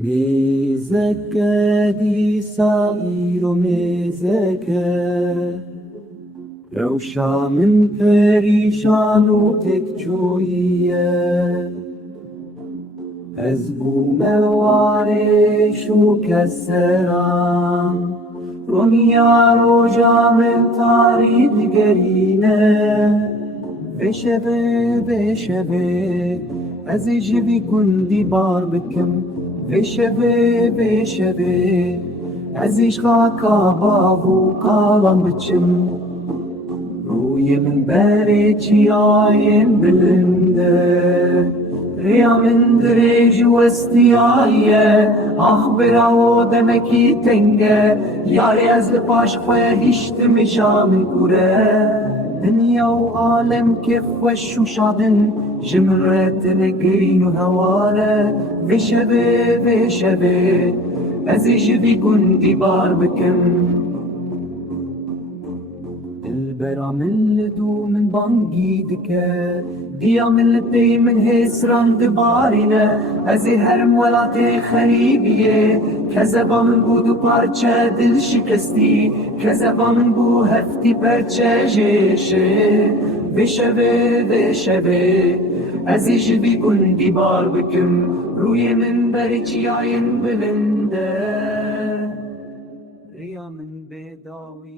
ميزك دي صغير ميزك روشا من پریشان و تکجویه از بو موارش و کسران رونیا روژا من تاری دگرینه بشبه بشبه از جبی گندی بار بکم بشبه بشبه ازیش خاکا بابو قالم بچم روی من بری چیاین بلنده ریا من دريج واستياية أخبر عودمكي تنجة ياري از لباش خويا هشت مشا من كورة دنيا وعالم كيف وشو شادن جمرت لقرين وهوالة بشبه بشبه أزيج بيكون دي بار بكم البرا من لدو من بانجي دكا ديا من لدي من هسران دبارينا ازي هرم ولاتي خريبية كذبا من بودو پارچه دل شكستي كذبا من بو هفتي پرچه جيشه بشبه بشبه ازي جبي كندي بار بكم روي من بريچي عين بلنده ريا من بيداوي